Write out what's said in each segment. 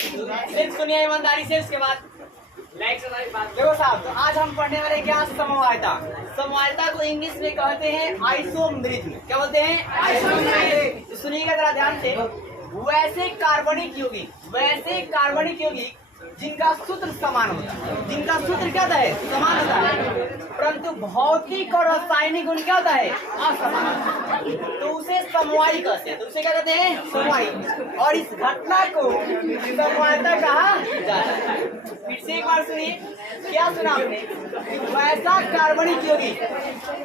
सिर्फ सुनिए ईमानदारी से, उसके बाद देखो साहब, तो आज हम पढ़ने वाले क्या, समवायता। समवायता को इंग्लिश में कहते हैं आइसोमरिज्म। क्या बोलते हैं? आइसोमरिज्म। तो सुनिएगा जरा ध्यान से। वैसे कार्बनिक यौगिक जिनका सूत्र समान होता है, जिनका सूत्र क्या होता है? समान होता है, परंतु भौतिक और रासायनिक गुण क्या होता है? असमान। तो उसे समवायी कहते हैं। तो उसे क्या कहते हैं? समवायी। और इस घटना को समवायता कहा जाता है। फिर से एक बार सुनिए, क्या सुना आपने? वैसा कार्बनिक यौगिक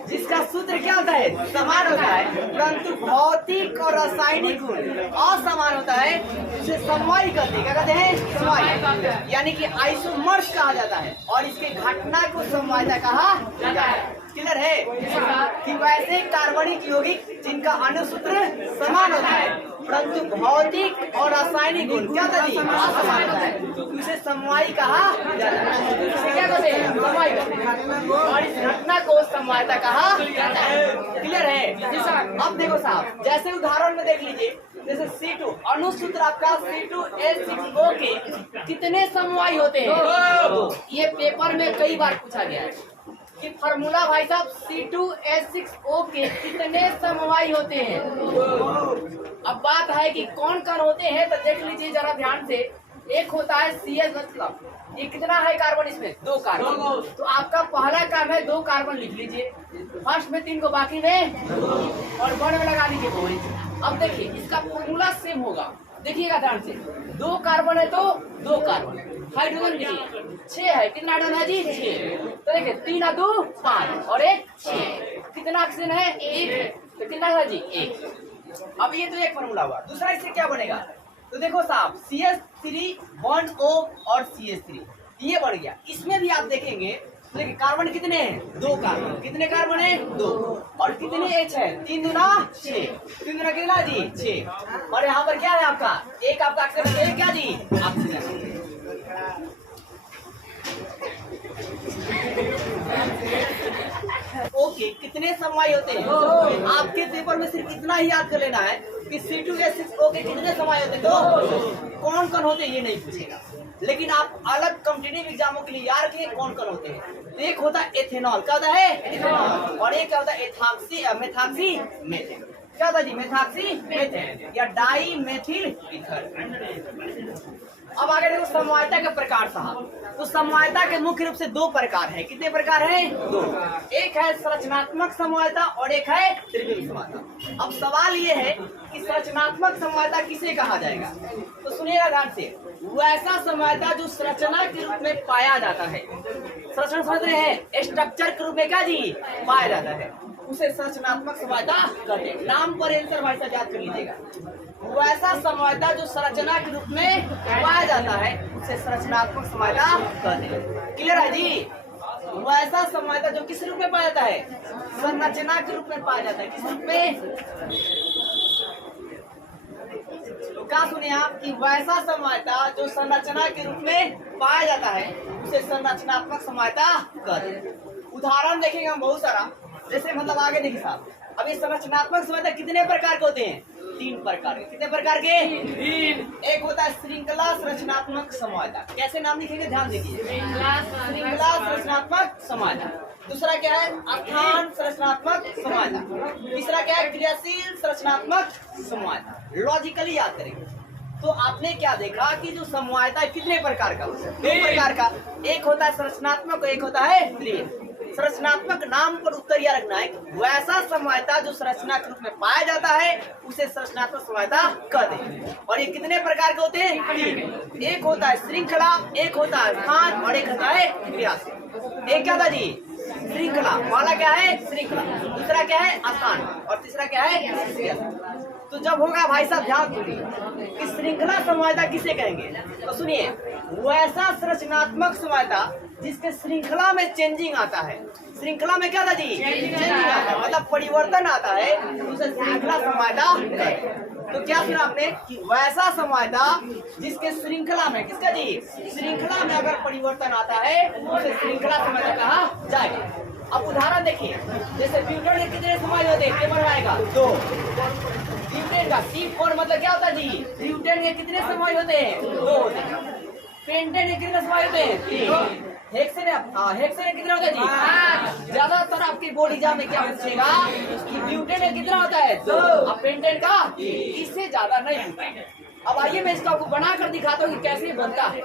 जिसका सूत्र क्या होता है? समान होता है, परंतु भौतिक और रासायनिक गुण असमान होता है, उसे समवायी कहते हैं। क्या कहते हैं? समवायी, यानी कि आइसोमर्स कहा जाता है। और इसके घटना को समवायता कहा जाता है। क्लियर है कि वैसे कार्बनिक यौगिक जिनका अणुसूत्र समान होता है, परंतु भौतिक और रासायनिक गुण क्या होता है? असमान होता है, उसे समवायी कहा जाता है। इसे क्या कहते हैं? समवायी कहते हैं। और इस घटना को समवायता कहा जाता है। क्लियर है? अब देखो साहब, जैसे उदाहरण में देख लीजिए, जैसे C2 अणुसूत्र आपका C2H6O के कितने समवायी होते हैं? ये पेपर में कई बार पूछा गया है कि फार्मूला भाई साहब C2H6O के कितने समवायी होते हैं। अब बात है कि कौन कौन होते हैं, तो देख लीजिए जरा ध्यान से। एक होता है CS, मतलब ये कितना है कार्बन? इसमें 2 कार्बन। तो आपका पहला काम है 2 कार्बन लिख लीजिए, फर्स्ट में 3 को, बाकी में और बॉन्ड में लगा दीजिए कोई। अब देखिए इसका फॉर्मूला सेम होगा, देखिएगा ध्यान से। 2 कार्बन है तो 2 कार्बन, हाइड्रोजन देखिए 6 है, कितना हाइड्रोजन है जी? 6। तो देखिए 3 और 2 5 और 1 6, कितना ऑक्सीजन है? 1। तो कितना है जी? 1। अब ये तो एक फॉर्मूला हुआ। दूसरा इससे क्या बनेगा? तो देखो साहब, CH3 बॉन्ड O और CH3 ये बढ़ गया। इसमें भी आप देखेंगे, तो देखिए कार्बन कितने हैं? 2 कार्बन। कितने कार्बन है? 2। और कितने H है? 3 दूना 6। 3 दूना कितना जी? 6। और यहाँ पर क्या है आपका? एक आपका ऑक्सीजन, एक क्या जी? ऑक्सीजन। ओके, कितने समवायी होते हैं? आपके पेपर में सिर्फ इतना ही याद कर लेना है कि C2H6O के कितने समवायी होते हैं। तो कौन कौन होते हैं ये नहीं पूछेगा, लेकिन आप अलग कॉम्पिटिटिव एग्जामों के लिए याद रखिए कौन कौन होते हैं। तो एक होता है एथेनॉल, क्या होता है? एथेनॉल। और एक क्या होता है? Methoxy methane. क्या होता है जी? मेथॉक्सी मेथेन या डाई मेथिल ईथर। अब आगे देखो समवायता के प्रकार साहब। तो समवायता के मुख्य रूप से 2 प्रकार है। कितने प्रकार हैं? 2। एक है संरचनात्मक समवायता और एक है त्रिविम समवायता। अब सवाल ये है कि संरचनात्मक समवायता किसे कहा जाएगा? तो सुनिएगा ध्यान से। वैसा समवायता जो संरचना के रूप में पाया जाता है, संरचना समझ रहे हैं, स्ट्रक्चर के रूप में क्या जी? पाया जाता है, उसे संरचनात्मक समवायता कहते हैं। नाम पर आंसर भाई साहब याद कर लीजिएगा। वैसा समवायता जो संरचना के रूप में पाया जाता है, उसे संरचनात्मक समवायता कहते हैं। क्लियर है जी? वैसा समवायता जो किस रूप में पाया जाता है? संरचना के रूप में पाया जाता है। किस रूप में? तो क्या सुनिए आप कि वैसा समवायता जो संरचना के रूप में पाया जाता है, उसे संरचनात्मक समवायता कहते हैं। उदाहरण देखेंगे हम बहुत सारा, जैसे मतलब आगे देखिए साहब। अब ये संरचनात्मक समवायता कितने प्रकार के होते हैं? 3 प्रकार के। कितने प्रकार के? 3। एक होता है श्रृंखला संरचनात्मक समवायता। कैसे नाम लिखेंगे ध्यान दीजिए। श्रृंखला संरचनात्मक समवायता। दूसरा क्या है? अस्थान संरचनात्मक समवायता। तीसरा क्या है? क्रियाशील संरचनात्मक समवायता। लॉजिकली याद करेंगे। तो आपने क्या देखा कि जो समवायता कितने प्रकार का? 2 प्रकार का। एक होता है संरचनात्मक और एक होता है त्रिविम। संरचनात्मक नाम पर उत्तर यह रखना है, वैसा समवायता जो संरचना के रूप में पाया जाता है, उसे संरचनात्मक समवायता कहते हैं। और ये कितने प्रकार के होते हैं? 3। एक होता है श्रृंखला, एक होता है स्थान और एक होता है क्रियाशील। एक क्या था जी? श्रृंखला। पहला क्या है? श्रृंखला। दूसरा क्या है? स्थान। और तीसरा क्या है? क्रियाशील। तो जब होगा भाई साहब ध्यान दीजिए कि श्रृंखला समवायता किसे कहेंगे? तो सुनिए, वैसा संरचनात्मक समवायता जिसके श्रृंखला में चेंजिंग आता है। श्रृंखला में क्या था जी? चेंजिंग आता है, मतलब परिवर्तन आता है, उसे श्रृंखला समवायता कहते हैं। तो क्या सुना आपने कि वैसा समवायता जिसके श्रृंखला में, किसका जी? श्रृंखला में अगर परिवर्तन आता है, उसे श्रृंखला समवायता कहा जाएगा। अब उदाहरण देखिए, जैसे ब्यूटेन के कितने समाज होते हैं, टेबल आएगा 2। ब्यूटेन का C4 मतलब क्या होता है जी, ब्यूटेन के कितने समाज होते हैं, 2 होते हैं। पेंटेन के कितने समाज होते हैं, 3। हेक्सेन हेक्सेन कितना होता है जी, 8। ज्यादातर आपकी बोर्ड एग्जाम में क्या पूछेगा कि ब्यूटेन का कितना होता है, 2। अब पेंटेन का इससे ज्यादा नहीं होता है। अब आइए मैं इसको आपको बना कर दिखाता हूँ कि कैसे बनता है।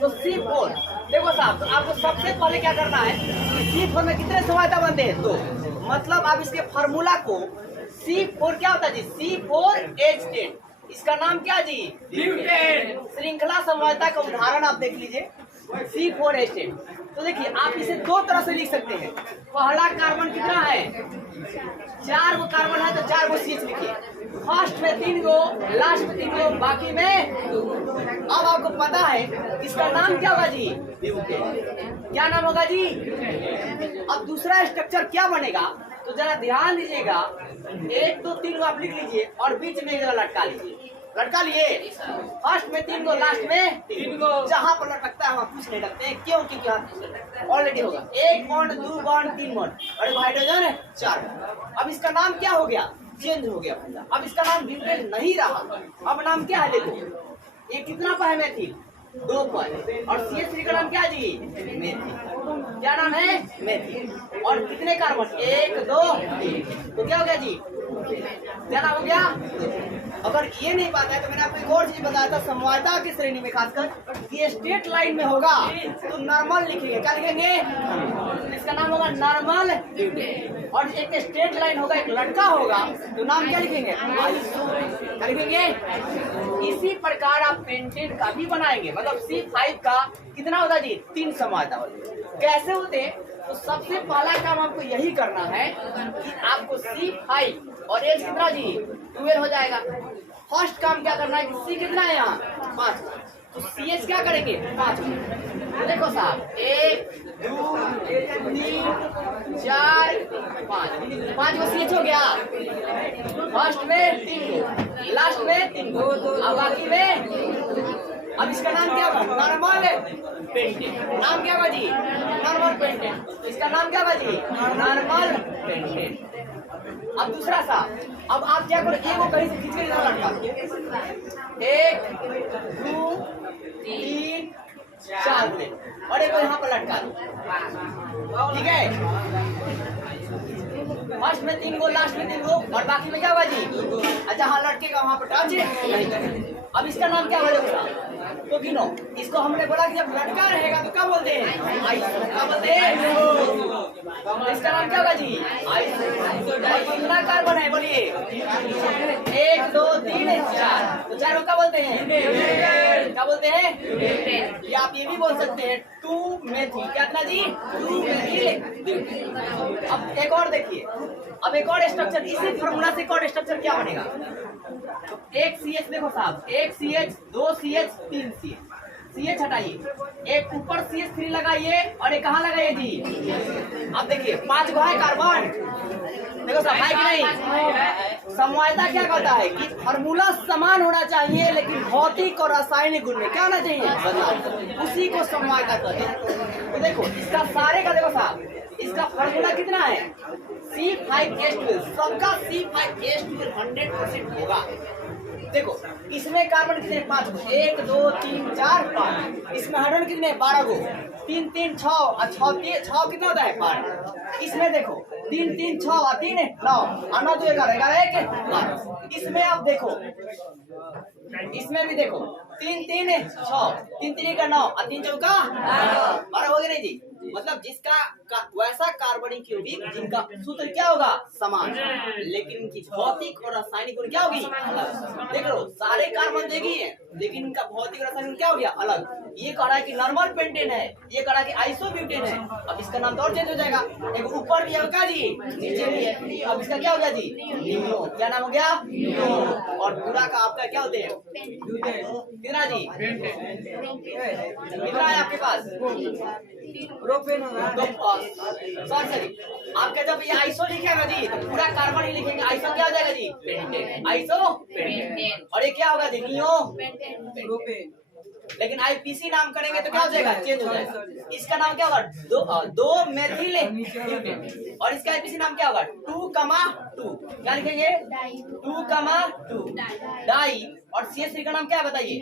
तो C4 देखो साहब, तो आपको सबसे पहले क्या करना है कि C4 में कितने समायता बनते हैं, 2। मतलब आप इसके फार्मूला को C4 क्या होता है जी, C4H10, इसका नाम क्या जी, ब्यूटेन। श्रृंखला समवायता का उदाहरण आप देख लीजिए, C4H10। तो देखिए आप इसे 2 तरह से लिख सकते हैं। पहला कार्बन कितना है, 4 गो कार्बन है तो 4 गो CH लिखिए। फर्स्ट में 3 गो, लास्ट में 3 गो, बाकी में 2। अब आपको पता है इसका नाम क्या होगा जी, ब्यूटेन। क्या नाम होगा जी। अब दूसरा स्ट्रक्चर क्या बनेगा, तो जरा ध्यान दीजिएगा, 1 2 3 आप लिख लीजिए और बीच में जरा लटका लीजिए। लटका लिए, फर्स्ट में 3 गो, लास्ट में 3 गो। जहां पर लटकता है वहां कुछ नहीं रखते हैं, क्यों, क्योंकि ऑलरेडी होगा 1 बॉन्ड 2 बॉन्ड 3 बॉन्ड और हाइड्रोजन है 4। अब इसका नाम क्या हो गया, चेंज हो गया। अब इसका नाम ब्यूटेन नहीं रहा, अब नाम क्या है, देखो ये कितना पर है, मेथिल 2 पर, और CH3 का नाम क्या जी, मेथिल। क्या नाम है, मेथिल। और कितने कार्बन, 1 2 3, तो क्या हो गया जी, क्या नाम हो गया। अगर ये नहीं पता है तो मैंने आपको एक और चीज बताया था, समवायता की श्रेणी में खासकर ये स्ट्रेट लाइन में होगा तो नॉर्मल लिखेंगे, क्या लिखेंगे, इसका नाम होगा नॉर्मल। और एक स्ट्रेट लाइन होगा, एक लटका होगा, तो नाम क्या लिखेंगे, क्या लिखेंगे। इसी प्रकार आप पेंटेन का भी बनाएंगे, मतलब C5 का कितना होता जी, 3 समवायता होते। कैसे होते, तो सबसे पहला काम आपको यही करना है कि आपको C5 और H कितना जी, 12 हो जाएगा। फर्स्ट काम क्या करना है कि C कितना है यहाँ, 5, तो CH क्या करेंगे, 5। देखो साहब 1 2 3 4 5 को CH हो गया। फर्स्ट में 3 गो, लास्ट में 3 गो, अब बाकी में। अब इसका नाम क्या होगा, नॉर्मल पेंटेन। नाम क्या होगा जी, नॉर्मल पेंटेन। इसका नाम क्या होगा जी, नॉर्मल पेंटेन। अब दूसरा सा, अब आप क्या करो, एक को कहीं से खींच के इधर लटका, 1 2 3 4 और एक को यहाँ पर लटका दो, ठीक है। फर्स्ट में 3 गो, लास्ट में 3 गो, और बाकी में क्या होगा जी, अच्छा हाँ लटकेगा वहां पर टच नहीं करेंगे। अब इसका नाम क्या होगा, तो गिनो। इसको हमने बोला कि जब लटका रहेगा तो क्या बोलते हैं, क्या बोलते हैं। इसका नाम क्या होगा जी, और कितना कार्बन है बोलिए, 1 2 3 4, तो 4 को क्या बोलते हैं, क्या बोलते हैं। या आप ये भी बोल सकते हैं 2 मेथिल, क्या जी, 2 मेथिल। अब एक और देखिए, अब एक और स्ट्रक्चर, इसी फॉर्मूला से एक और स्ट्रक्चर क्या बनेगा, तो 1 CH देखो साहब, 1 CH 2 CH 3 CH, CH हटाइए, एक ऊपर CH3 लगाइए और एक कहाँ लगाइए जी। अब देखिए 5 गो है कार्बन, देखो साहब है कि नहीं। समवायता क्या कहता है कि फॉर्मूला समान होना चाहिए लेकिन भौतिक और रासायनिक गुण में क्या होना चाहिए, उसी को समवायता कहते हैं। तो देखो इसका सारे का, देखो साहब इसका फॉर्मूला कितना है, C5H12, सबका C5H12 100% होगा। देखो इसमें कार्बन कितने, 5 गो, 1 2 3 4 5। इसमें हाइड्रोजन कितने, 12 गो, 3 3 6 और 6 कितना होता है 12। इसमें देखो 3 3 6 और 3 9 और 9 2 11 11 1 इसमें आप देखो, इसमें भी देखो 3 3 6 3 3 का 9 और 3 चौका 12 हो गया नहीं जी। मतलब जिसका वैसा कार्बनिक यौगिक जिनका सूत्र क्या होगा, समान, लेकिन इनकी भौतिक और रासायनिक गुण क्या होगी, अलग। देख लो सारे कार्बन देगी है लेकिन इनका भौतिक और रासायनिक क्या हो गया, अलग। ये कह रहा है कि नॉर्मल पेंटेन है, ये कह रहा है कि आइसोब्यूटेन है। अब इसका नाम तो और चेंज हो जाएगा, एक ऊपर भी है जी, नीचे भी है। अब इसका क्या हो गया जी, नियो। क्या नाम हो गया, नियो। और पूरा का आपका क्या होते हैं, कितना जी, कितना है आपके पास, प्रोपेन होगा। सॉरी आपके जब ये आइसो लिखेगा जी तो पूरा कार्बन ही लिखेंगे, आइसो क्या हो जाएगा जी, पेंटेन, आइसो पेंटेन। और ये क्या होगा जी, नियो प्रोपेन। लेकिन आईपीसी नाम करेंगे तो क्या हो जाएगा, चेंज हो जाएगा। इसका नाम क्या होगा, दो मेथिल ब्यूटेन। और इसका आईपीसी नाम क्या होगा, 2,2। क्या लिखेंगे, 2,2 डाई। और CH3 का नाम क्या है बताइए,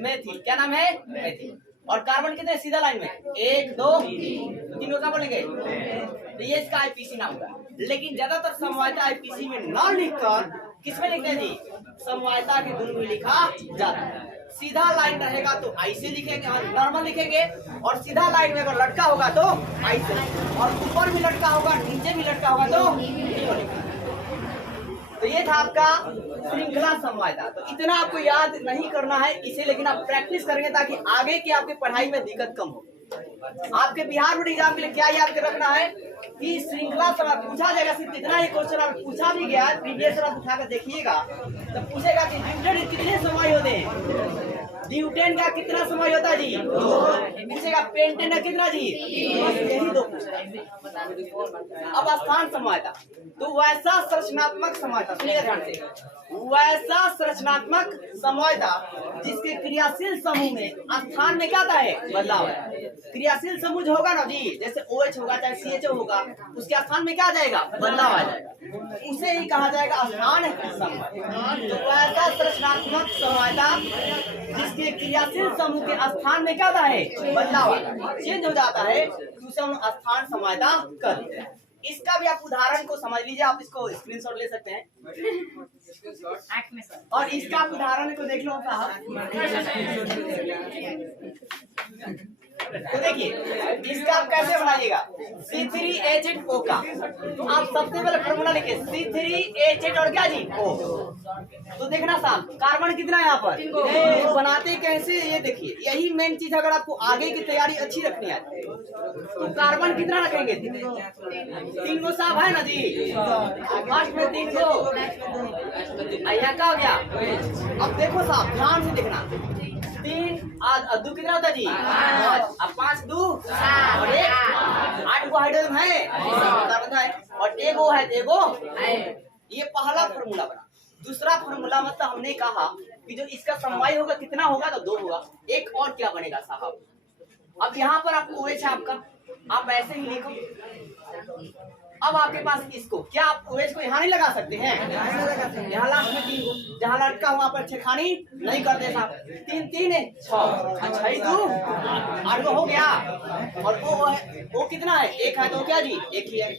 मेथिल। क्या नाम है, मेथिल। और कार्बन कितने सीधा लाइन में, 1 2 3 को क्या बोलेंगे, तो ये इसका आईपीसी नाम होगा। लेकिन ज्यादातर समवायता आईपीसी में ना लिखकर किसमें लिखते हैं जी, समवायता के गुण में लिखा जाता है। सीधा लाइन रहेगा तो आई से लिखेंगे, नॉर्मल लिखेंगे। और सीधा लाइन में अगर लटका होगा तो आई से, और ऊपर भी लटका होगा नीचे भी लटका होगा तो लिखेंगे। तो ये था आपका श्रृंखला समवायता। तो इतना आपको याद नहीं करना है इसे, लेकिन आप प्रैक्टिस करेंगे ताकि आगे की आपकी पढ़ाई में दिक्कत कम हो। आपके बिहार बोर्ड एग्जाम के लिए क्या याद कर रखना है कि श्रृंखला समय पूछा जाएगा। सिर्फ इतना ही क्वेश्चन आप पूछा भी गया, प्रीवियस आप उठाकर देखिएगा तो पूछेगा कि ड्यूटेन कितने समय होते हैं, ड्यूटेन का कितना समय होता है जी, पूछेगा पेंटेन का कितना जी, बस यही दो पूछेगा। अब स्थान समवायता, तो वैसा संरचनात्मक समवायता, सुनिएगा ध्यान से, वैसा संरचनात्मक समवायता जिसके क्रियाशील समूह में स्थान में क्या आता है, बदलाव है। क्रियाशील समूह जो होगा ना जी, जैसे OH होगा चाहे CHO होगा, उसके स्थान में क्या आ जाएगा, बदलाव आ जाएगा, उसे ही कहा जाएगा स्थान समवायता। तो वैसा संरचनात्मक समवायता जिसके क्रियाशील समूह के स्थान में क्या आता है, बदलाव आता है, चेंज हो जाता है, उसे हम स्थान समवायता कहते हैं। इसका भी आप उदाहरण को समझ लीजिए, आप इसको स्क्रीनशॉट ले सकते हैं और इसका उदाहरण को देख लो साहब। तो देखिए इसका आप कैसे बनाइएगा, C3H8O का, तो आप सबसे पहले फॉर्मूला लिखिए C3H8 और क्या जी O। तो देखना साहब कार्बन कितना है यहाँ पर, तो बनाते कैसे ये देखिए, यही मेन चीज। अगर आपको आगे की तैयारी अच्छी रखनी है तो कार्बन कितना रखेंगे, 3 गो साहब है ना जी, फर्स्ट में 3 गो, यहाँ का हो गया। अब देखो साहब ध्यान से देखना, 3 2 कितना होता है जी, अब 5 2 और 1 8 गो हाइड्रोजन है और एगो है, एगो ये पहला फॉर्मूला बना। दूसरा फॉर्मूला मतलब हमने कहा कि जो इसका समवाय होगा कितना होगा, तो 2 होगा। एक और क्या बनेगा साहब, अब यहाँ पर आपको OH है आपका, आप ऐसे ही लिखो। अब आपके पास इसको क्या आप OH को यहाँ नहीं लगा सकते हैं, यहाँ लास्ट में 3 गो, जहाँ लटका वहाँ पर छेड़खानी नहीं करते साहब। 3 3 6 अच्छा ही 2 8 गो हो गया। और वो कितना है, 1 है, तो क्या जी 1 ही है।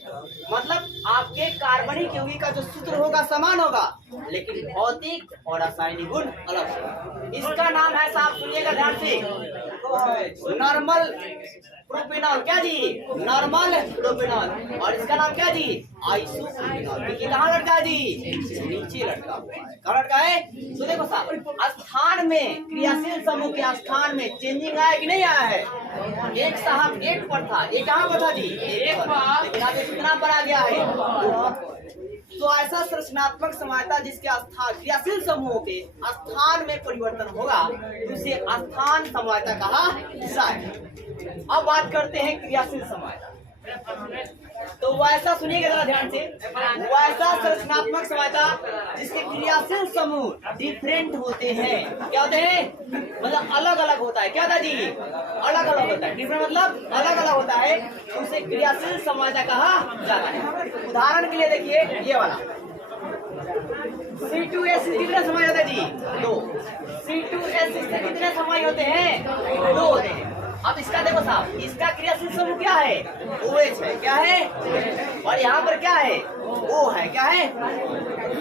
मतलब आपके कार्बनिक यौगिक का जो सूत्र होगा समान होगा, लेकिन भौतिक और रासायनिक गुण अलग होगा। इसका नाम है साहब, सुनिएगा ध्यान से, नॉर्मल प्रोपेनॉल। क्या जी, नॉर्मल प्रोपेनॉल। और इसका नाम क्या जी, आइसोप्रोपेनॉल। देखिए कहाँ लटका जी, नीचे लटका, कहाँ लटका है। तो देखो साहब स्थान में, क्रियाशील समूह के स्थान में चेंजिंग आया कि नहीं आया है। एक साहब 1 पर था, ये कहाँ पर था जी, 1 पर, लेकिन अब कितना पर आ गया है। तो ऐसा संरचनात्मक समवायता जिसके क्रियाशील समूहों के स्थान में परिवर्तन होगा उसे स्थान समवायता कहा जाए। अब बात करते हैं क्रियाशील समवायता। तो वैसा सुनिएगा जरा ध्यान से, वैसा संरचनात्मक समवायता जिसके क्रियाशील समूह डिफरेंट होते हैं। क्या होते हैं, मतलब अलग अलग होता है। क्या था जी, अलग अलग होता है। डिफरेंट मतलब अलग अलग होता है, उसे क्रियाशील समवायता कहा जाता है। उदाहरण के लिए देखिए ये वाला C2H6 कितने समय होते हैं जी, 2। C2H6 से कितने समय होते हैं, 2 होते हैं। अब इसका देखो साहब, इसका क्रियाशील समूह क्या है, OH है। क्या है, और यहाँ पर क्या है, O है। क्या है,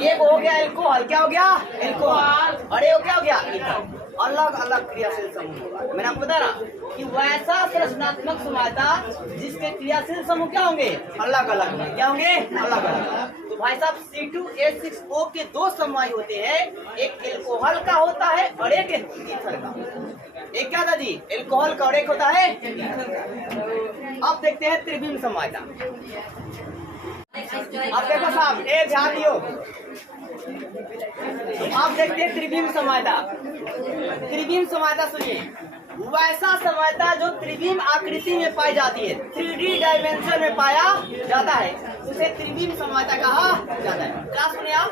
एक हो गया एल्कोहल। क्या हो गया, एल्कोहल। और ये क्या हो गया, इथर। अलग अलग क्रियाशील समूह। मैंने आपको बता रहा कि वैसा संरचनात्मक समवायता जिसके क्रियाशील समूह क्या होंगे, अलग अलग। क्या होंगे, अलग अलग। तो भाई साहब C2H6O के 2 समवाय होते हैं, एक एल्कोहल का होता है और एक ईथर का। एक क्या था जी, एल्कोहल का, और एक होता है ईथर का। अब देखते हैं त्रिविम समवायता। अब देखो साहब एक ध्यान दियो, तो आप देखते हैं त्रिविम समवायता। त्रिविम समवायता सुनिए, वैसा समवायता जो त्रिविम आकृति में पाई जाती है, 3D डायमेंशन में पाया जाता है, उसे त्रिविम समवायता कहा जाता है। क्या सुने आप?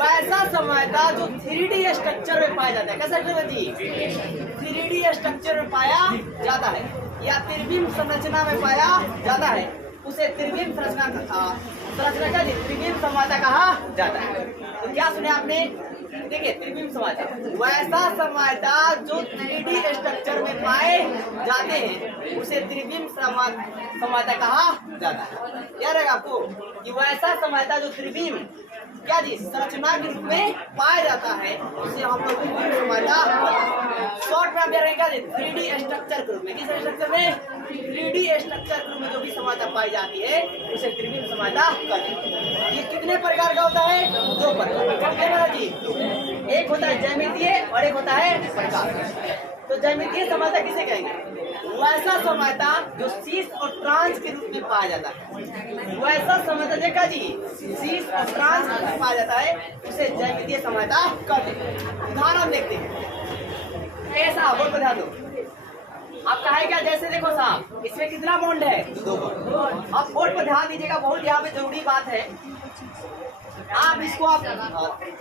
वैसा समवायता जो 3D स्ट्रक्चर में पाया जाता है। कैसा जी? 3D स्ट्रक्चर में पाया जाता है या त्रिविम संरचना में पाया जाता है, उसे त्रिविम संरचना का त्रिविम समवायता कहा जाता है। तो क्या सुने आपने? देखिए, त्रिविम समवायता वैसा समवायता जो 3D स्ट्रक्चर में पाए जाते हैं, उसे त्रिविम समवायता कहा जाता है। याद रहेगा आपको कि वैसा समवायता जो त्रिविम क्या जी संरचना के रूप में पाया जाता है, उसे हम लोग त्रिविम समवायता शॉर्ट में रहेगा 3D स्ट्रक्चर के रूप में। किस स्ट्रक्चर में? 3D स्ट्रक्चर के रूप में जो भी समवायता पाई जाती है, उसे त्रिविम समवायता कहते हैं। ये कितने प्रकार का होता है? 2 प्रकार जी। एक होता है ज्यामितीय और एक होता है प्रकार। तो ज्यामितीय समवायता किसे कहेंगे? वैसा समवायता जो शीर्ष और ट्रांस के रूप में पाया जाता है। वैसा समवायता देखा जी शीर्ष और ट्रांस के रूप में पाया जाता है, उसे ज्यामितीय समवायता कहते हैं। उदाहरण देखते हैं। ऐसा बोर्ड पर ध्यान दो। आप कहा क्या? जैसे देखो साहब, इसमें कितना बॉन्ड है? 2 बॉन्ड। आप बोर्ड पर ध्यान दीजिएगा, बहुत यहाँ पे जरूरी बात है। आप इसको आप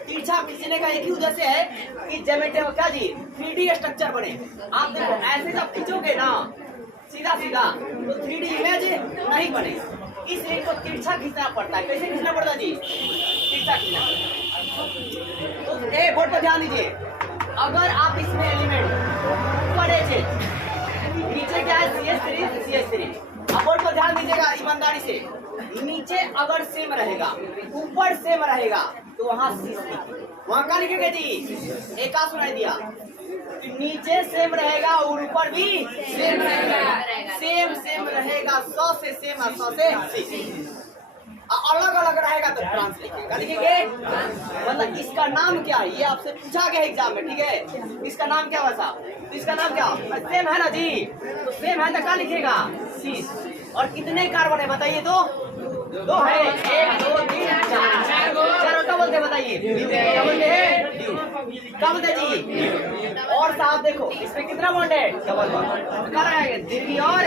तिरछा खींचने का एक ही उद्देश्य है कि ज्यामिति क्या जी 3D स्ट्रक्चर बने। आप देखो ऐसे जब खींचोगे ना सीधा सीधा तो 3D इमेज नहीं बनेगा, इसलिए इनको तिरछा खींचना पड़ता है। कैसे खींचना पड़ता है जी? तिरछा खींचना। तो ए बोर्ड पर ध्यान दीजिए, अगर आप इसमें एलिमेंट ऊपर नीचे क्या है? CS3 अब बोर्ड पर ध्यान दीजिएगा ईमानदारी से। नीचे अगर सेम रहेगा, ऊपर सेम रहेगा, तो वहां वहां क्या लिखेंगे जी? एक सुनाई दिया कि नीचे सेम रहेगा और ऊपर भी सेम रहेगा। सेम रहेगा 100 से सेम और 100 से अलग अलग रहेगा तो ट्रांस लिखेगा। लिखेंगे मतलब इसका नाम क्या है? ये आपसे पूछा गया एग्जाम में, ठीक है? इसका नाम क्या वैसा? तो इसका नाम क्या? सेम है ना जी, तो सेम है तो क्या लिखेगा? शीश। और कितने कार्बन है बताइए? तो 2 है। 1 2 3 4 क्या बोलते हैं बताइए? क्या बोलते हैं? क्या बोलते हैं जी? और साहब देखो इसमें कितना बॉन्ड है? Double bond. क्या लगाएंगे? दीर्घ और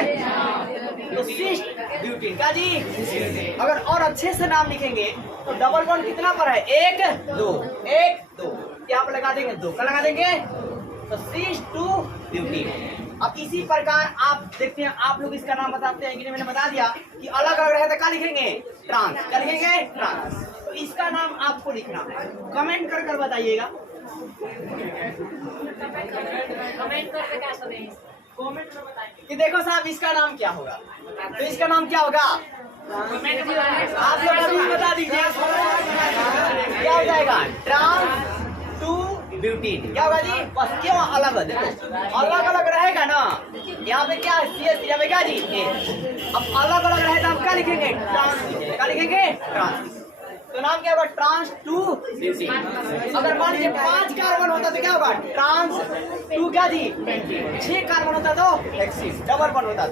तो सिस्ट ब्यूटीन का जी। अगर और अच्छे से नाम लिखेंगे तो डबल बॉन्ड कितना पर है? 1 2 1 2 यहाँ पर लगा देंगे 2 का लगा देंगे तो सिस्ट 2 ब्यूटीन। अब इसी प्रकार आप देखते हैं, आप लोग इसका नाम बताते हैं कि मैंने बता दिया कि अलग अलग रहे तो क्या लिखेंगे? ट्रांस। क्या लिखेंगे? ट्रांस। तो इसका नाम आपको लिखना है, कमेंट कर कर बताइएगा। कमेंट कर क्या करें? कमेंट में बताएंगे कि देखो साहब इसका नाम क्या होगा। तो इसका नाम क्या होगा? आप लोग अभी बता दीजिए क्या हो जाएगा? Trans 2 butene. क्या होगा जी? बस क्यों अलग है? देखो अलग अलग रहेगा ना, यहाँ पे क्या CS यहाँ पे क्या जी? अब अलग अलग रहेगा हम क्या लिखेंगे? ट्रांस। क्या लिखेंगे? ट्रांस। तो नाम क्या होगा? Trans 2 butene. अगर मान लीजिए 5 कार्बन होता तो क्या होगा? ट्रांस 2 क्या जी? 6 कार्बन होता तो हेक्सीन डबल बॉन्ड होता।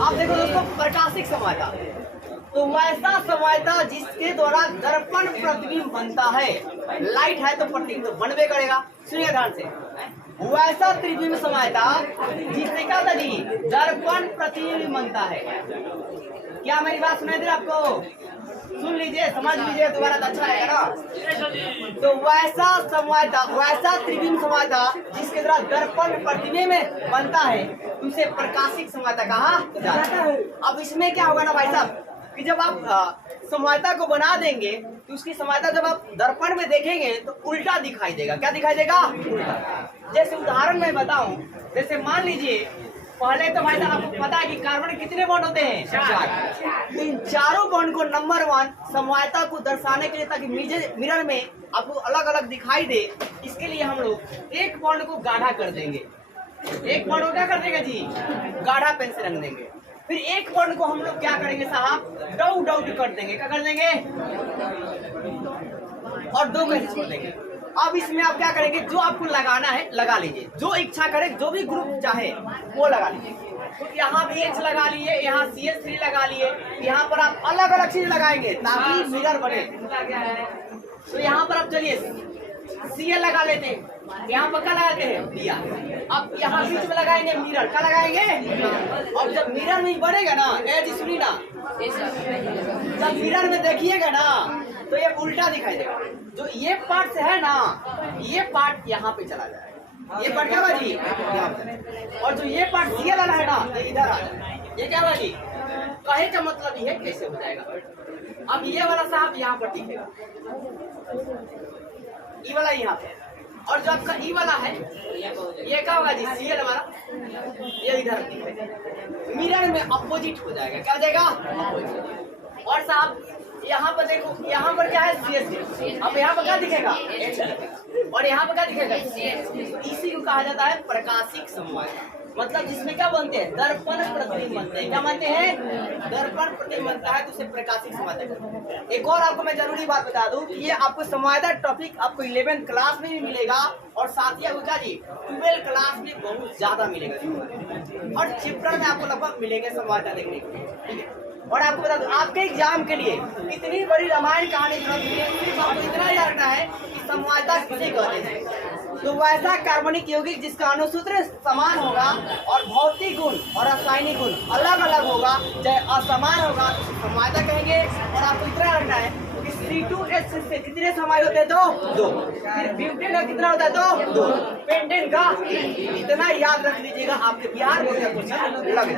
आप देखो दोस्तों प्रकाशिक समवायता, तो वैसा समवायता जिसके द्वारा दर्पण प्रतिबिंब बनता है। लाइट है तो प्रतिबिंब तो बनबे करेगा। सुनिए ध्यान से, वैसा त्रिविम समवायता जिससे क्या होता जी? दर्पण प्रतिबिंब बनता है। क्या मेरी बात सुनाई दे आपको? सुन लीजिए, समझ लीजिए, दोबारा तो अच्छा आएगा ना। तो वैसा समवायता, वैसा त्रिविम समवायता जिसके द्वारा दर्पण प्रतिबिंब बनता है, उसे प्रकाशिक समवायता कहा जाता है। अब इसमें क्या होगा ना भाई साहब कि जब आप समवायता को बना देंगे तो उसकी समवायता जब आप दर्पण में देखेंगे तो उल्टा दिखाई देगा। क्या दिखाई देगा? उल्टा। जैसे उदाहरण में बताऊं, जैसे मान लीजिए पहले तो भाई साहब आपको पता है कि कार्बन कितने बॉन्ड होते हैं? 4। इन चारों बॉन्ड को नंबर 1 समवायता को दर्शाने के लिए, ताकि मिरर में आपको अलग अलग दिखाई दे, इसके लिए हम लोग एक बॉन्ड को गाढ़ा कर देंगे। एक बॉन्ड को क्या कर देंगे जी? गाढ़ा पेन से रंग देंगे। फिर एक बॉन्ड को हम लोग क्या करेंगे साहब? डाउट कर देंगे। क्या कर देंगे? और 2 को छोड़ देंगे। अब इसमें आप क्या करेंगे? जो आपको लगाना है लगा लीजिए, जो इच्छा करे, जो भी ग्रुप चाहे वो लगा लीजिए। तो यहाँ भी H लगा लिए, यहाँ CS3 लगा लिए, यहाँ पर आप अलग अलग चीज लगाएंगे ताकि मिरर बने। तो यहाँ पर आप चलिए Cl लगा लेते हैं, यहाँ पर क्या लगाते हैं? दिया। अब यहाँ बीच में लगाएंगे मिरर। क्या लगाएंगे? और जब मिरर नहीं बनेगा ना, सुनी ना, जब मिरर में देखिएगा ना तो ये उल्टा दिखाई देगा। जो ये पार्ट से है ना, ये पार्ट यहाँ पे चला जाएगा। ये पार्ट क्या बाजी यहाँ पे, और जो ये पार्ट सीए वाला है ना ये इधर आ जाएगा। ये क्या बाजी कहे का मतलब ये कैसे हो जाएगा। अब ये वाला साहब यहाँ पर दिखेगा, ई वाला यहाँ पे, और जो आपका ई वाला है ये क्या होगा जी सीएल वाला, ये इधर दिखेगा। मिरर में अपोजिट हो जाएगा। क्या हो जाएगा अपोजिट। और साहब यहाँ पर देखो, यहाँ पर क्या है सीएस, अब यहाँ पर क्या दिखेगा एच, और यहाँ पर क्या दिखेगा सीएस। इसी को कहा जाता है प्रकाशिक समवाय। मतलब जिसमें क्या बनते हैं दर्पण प्रतिबिंब बनते हैं। क्या बनते हैं दर्पण प्रतिबिंब बनता है, तो उसे प्रकाशिक समवाय कहते हैं। एक और आपको मैं जरूरी बात बता दूं कि ये आपको समवायता टॉपिक आपको 11th क्लास में भी मिलेगा, और साथ ही आपको क्या जी 12th क्लास में बहुत ज्यादा मिलेगा, और चैप्टर में आपको लगभग मिलेंगे समवायता देखने के लिए, ठीक है। और आपको बता दूं आपके एग्जाम के लिए इतनी बड़ी रामायण कहानी सिर्फ आपको इतना याद रखना है कि समवायता किसे कहते हैं। तो वैसा कार्बनिक यौगिक जिसका अणुसूत्र समान होगा और भौतिक गुण और रासायनिक गुण अलग अलग होगा, चाहे असमान होगा तो समवायता कहेंगे। और आपको इतना रखना है कि C2H से कितने समाय होते हैं दो, फिर ब्यूटेन का कितना होता है दो, पेंटेन का इतना याद रख लीजिएगा, आपके बिहार बोर्ड का क्वेश्चन लग जाए।